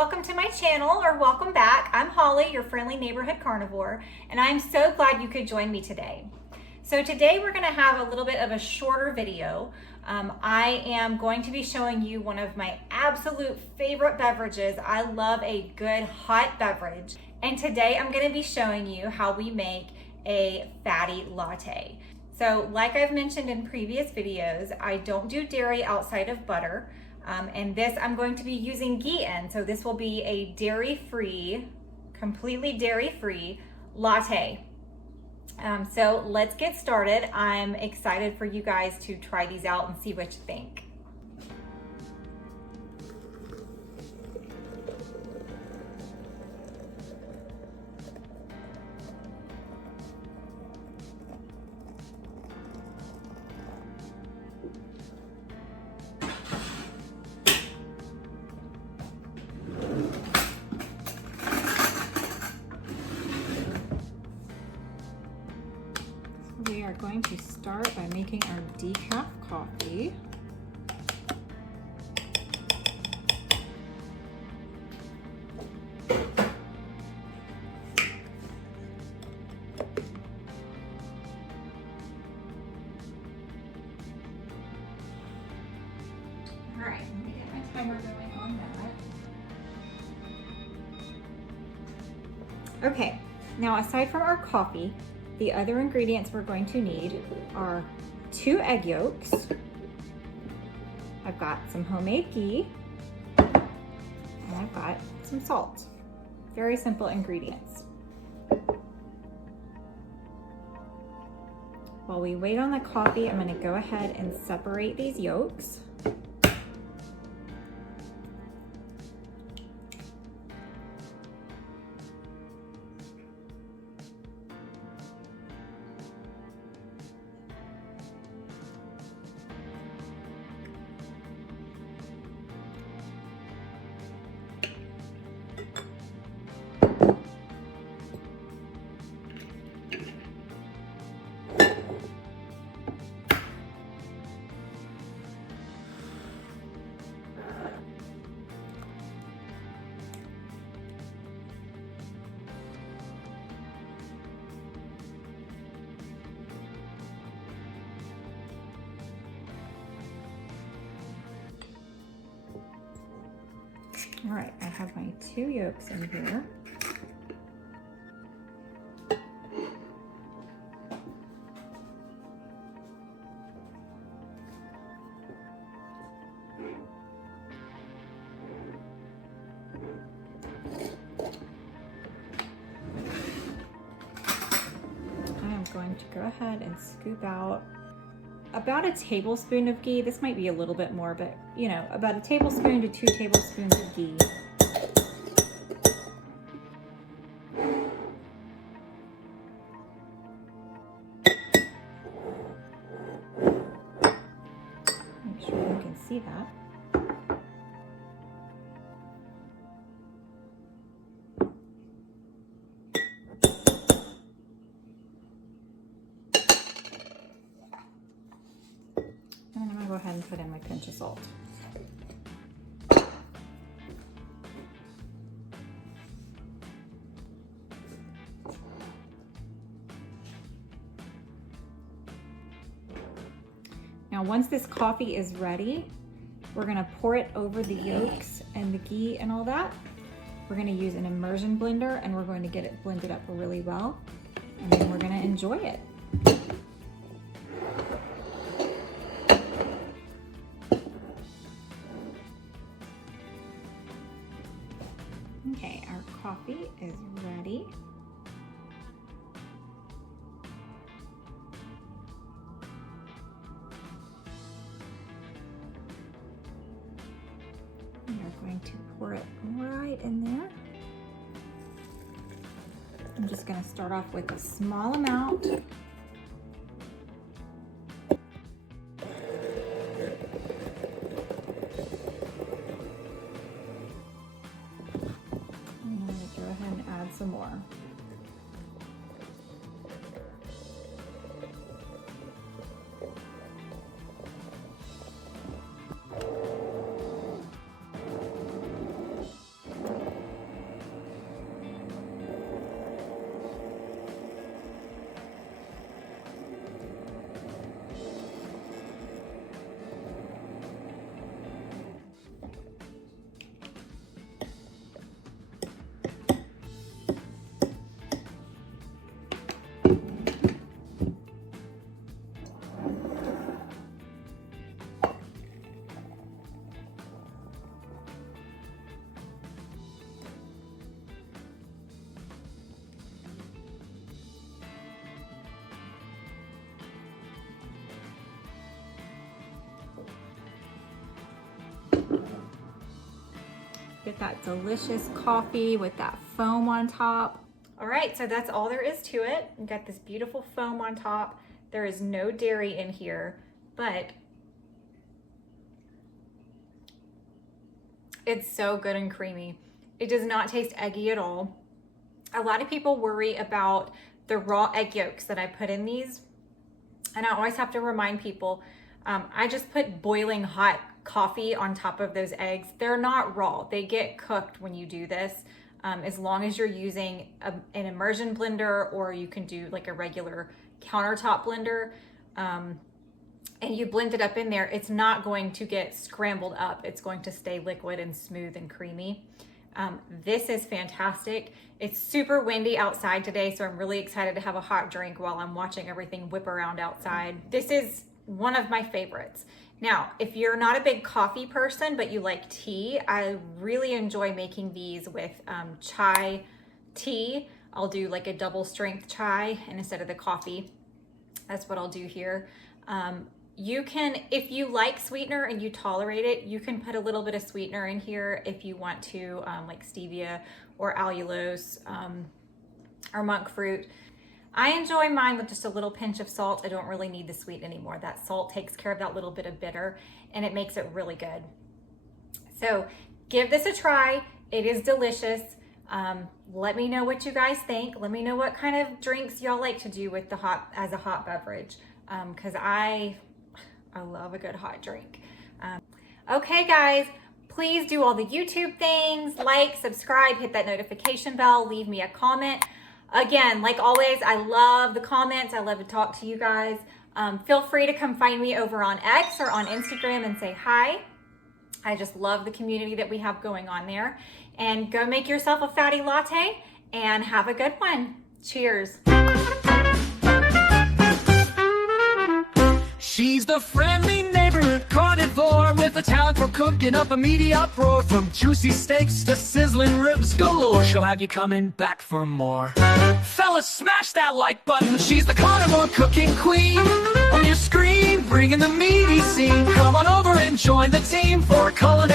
welcome to my channel, or welcome back. I'm Holly, your friendly neighborhood carnivore, and I'm so glad you could join me today. So today we're gonna have a little bit of a shorter video. I am going to be showing you one of my absolute favorite beverages. I love a good hot beverage. And today I'm gonna be showing you how we make a fatty latte. So like I've mentioned in previous videos, I don't do dairy outside of butter. And this I'm going to be using ghee in. So this will be a dairy-free, completely dairy-free latte. So let's get started. I'm excited for you guys to try these out and see what you think. We are going to start by making our decaf coffee. All right, let me get my timer going on that. Okay, now aside from our coffee, the other ingredients we're going to need are 2 egg yolks. I've got some homemade ghee, and I've got some salt. Very simple ingredients. While we wait on the coffee, I'm gonna go ahead and separate these yolks. All right, I have my 2 yolks in here. I am going to go ahead and scoop out about a tablespoon of ghee. This might be a little bit more, but you know, about a tablespoon to 2 tablespoons of ghee. Make sure you can see that. And I'm gonna go ahead and put in my pinch of salt. Now, once this coffee is ready, we're gonna pour it over the yolks and the ghee and all that. We're gonna use an immersion blender, and we're going to get it blended up really well, and then we're gonna enjoy it. Okay, our coffee is ready. We are going to pour it right in there. I'm just going to start off with a small amount. And I'm going to go ahead and add some more. Get that delicious coffee with that foam on top. All right, so that's all there is to it. We've got this beautiful foam on top. There is no dairy in here, but it's so good and creamy. It does not taste eggy at all. A lot of people worry about the raw egg yolks that I put in these, and I always have to remind people, I just put boiling hot coffee on top of those eggs. They're not raw. They get cooked when you do this, as long as you're using an immersion blender, or you can do like a regular countertop blender, and you blend it up in there. It's not going to get scrambled up. It's going to stay liquid and smooth and creamy. This is fantastic. It's super windy outside today, so I'm really excited to have a hot drink while I'm watching everything whip around outside. This is one of my favorites. Now, if you're not a big coffee person, but you like tea, I really enjoy making these with chai tea. I'll do like a double strength chai, and instead of the coffee, that's what I'll do here. You can, if you like sweetener and you tolerate it, you can put a little bit of sweetener in here if you want to, like stevia or allulose or monk fruit. I enjoy mine with just a little pinch of salt. I don't really need the sweet anymore. That salt takes care of that little bit of bitter, and it makes it really good. So give this a try. It is delicious. Let me know what you guys think. Let me know what kind of drinks y'all like to do with the as a hot beverage, because I love a good hot drink. Okay guys, please do all the YouTube things, like, subscribe, hit that notification bell, leave me a comment. Again, like always, I love the comments. I love to talk to you guys. Feel free to come find me over on X or on Instagram and say hi. I just love the community that we have going on there. And go make yourself a fatty latte and have a good one. Cheers. She's the friendly neighborhood carnivore with a talent for cooking up a meaty uproar. From juicy steaks to sizzling ribs galore, she'll have you coming back for more. Fellas, smash that like button. She's the carnivore cooking queen. On your screen, bringing the meaty scene. Come on over and join the team for a culinary